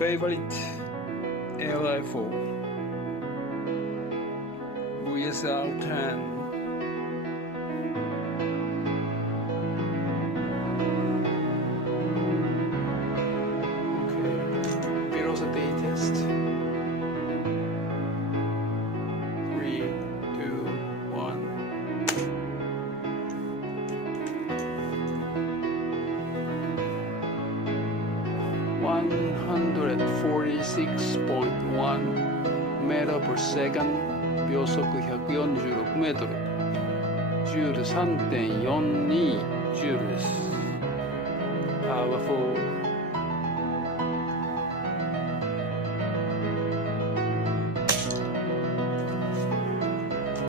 favorite LI4 VSR-10. Okay, velocity test. 3, 2, 1. (146.1m per second) 秒速 146m、 ジュール 3.42 ジュールです。Powerful